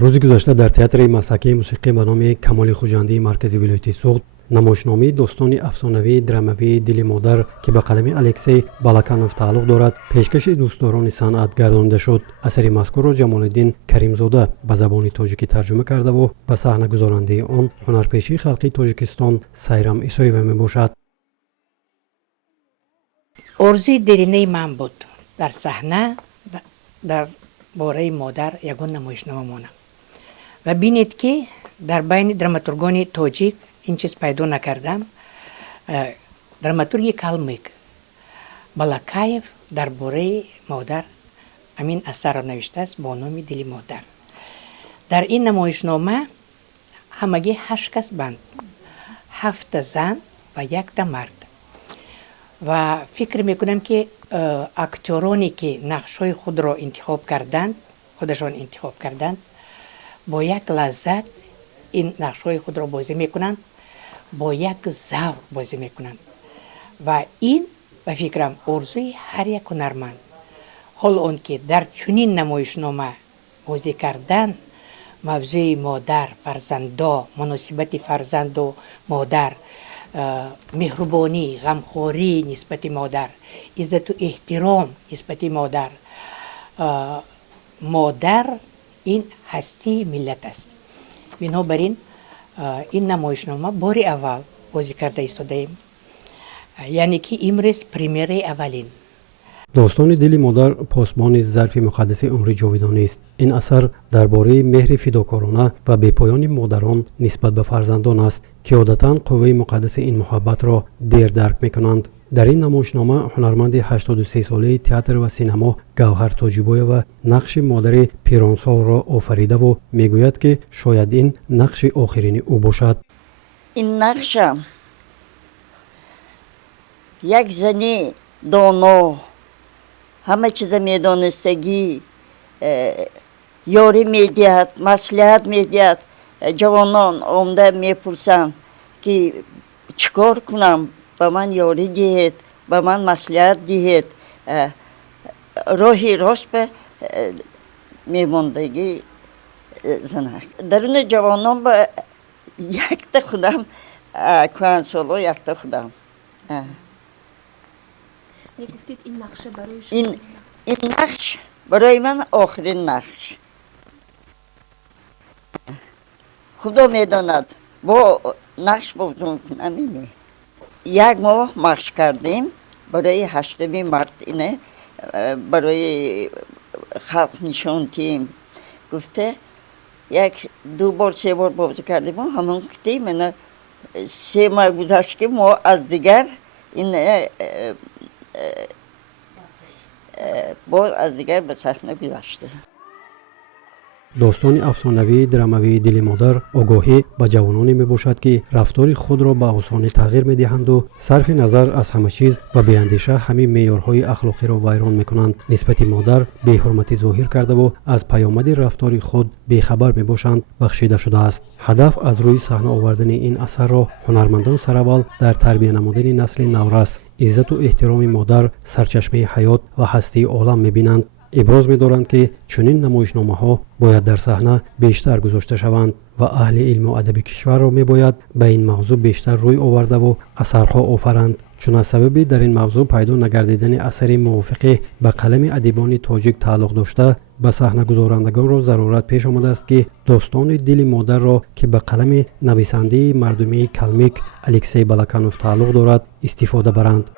روز گذشته در تئاتر مسکی موسیقی به نام کمال خوجندی مرکز ولایت سوخت نمایشنامه داستان افسانوی دراموی دل مادر که به قلم الکسی بالاکانوف تعلق دارد پیشکش دوستداران صنعت گردانده شد. اثر مذکور را جمال الدین کریمزاده به زبان تاجیکی ترجمه کرده و به صحنه گذارنده آن هنرپیشه خلقی تاجیکستان سایرام ایسایوه می باشد. ارزوی درینه من بود در صحنه در باره مادر یگان نمایشنامه مانم و بینید که در بین دراماتورگان تاجیک این چیز پیدا نکردم. دراماتورگ کلمیک بالاکایف در باره مادر همین اثر را نوشته است با نام دل مادر. در این نمایشنامه همگی 8 کس بند، 7 زن و 1 مرد و فکر میکنم که اکتورانی که نقشای خود را انتخاب کردند خودشان انتخاب کردند با یک لذت این نقشای خود را بازی میکنند، با یک ذوق بازی میکنند و این به فکرم ارزوی هر یک هنرمند. حال اون که در چنین نمایشنامه بازی کردن موضوع مادر، فرزندا، مناسبت فرزند و مادر، مهربانی، غمخواری نسبت مادر، عزت و احترام نسبت مادر. مادر این هستی ملت است. بنابراین این نمایشنامه بار اول بازی کرده ایستادیم، یعنی که امروز پریمیر اولین. داستان دل مادر پاسبان ظرف مقدس عمر جاودانی است. این اثر درباره مهر فداکارانه و بی‌پایان مادران نسبت به فرزندان است که عادتاً قوه مقدس این محبت را دیر درک می‌کنند. در این نمایشنامه هنرمند 83 ساله تئاتر و سینما گوهر تاجیبویه نقش مادر پیرانسال را آفریده و میگوید که شاید این نقش آخرین او باشد. این نقش یک زنی دانا، همه چیز میدانستگی، یاری میدهد، مصلحت میدهد. جوانان آمده میپرسند که چیکار کنم، به من یاری دهید، به من مصلحت دهید. راهی راست به میماندگی زنک. درون جوانان به یک تا خودم کهنسالا یک تا خودم. میگفتید این نقش برای شما؟ این نقش برای من آخرین نقش. خدا میداند با نقش بودم نمینه. 1 ماه مشق کردیم برای 8 مارت اینه برای خلق نشان تیم گفته 1-2 بار 3 بار بازی کردیم و همون کتی من 3 ماه گذشت که ما از دیگر این از دیگر به صحنه گذشته. داستان افسانوی دراموی دل مادر آگاهی به جوانانی می باشد که رفتار خود را به آسانی تغییر می دهند و صرف نظر از همه چیز و بی اندیشه همه معیارهای اخلاقی را ویران می کنند. نسبت مادر بی حرمتی ظاهر کرده و از پیامد رفتار خود بی خبر می باشند بخشیده شده است. هدف از روی صحنه آوردن این اثر را هنرمندان سرول در تربیت نمودن نسل نورس عزت و احترام مادر سرچشمه حیات و هستی عالم می بینند. ابراز می دارند که چنین نمایشنامه ها باید در صحنه بیشتر گذاشته شوند و اهل علم و ادب کشور را می باید به این موضوع بیشتر روی آورده و اثرها آفرند. چون از سبب در این موضوع پیدا نگردیدن اثر موافق به قلم ادیبان تاجیک تعلق داشته به صحنه گذارندگان را ضرورت پیش آمده است که داستان دل مادر را که به قلم نویسنده مردمی کلمیک الکسی بالاکانوف تعلق دارد استفاده برند.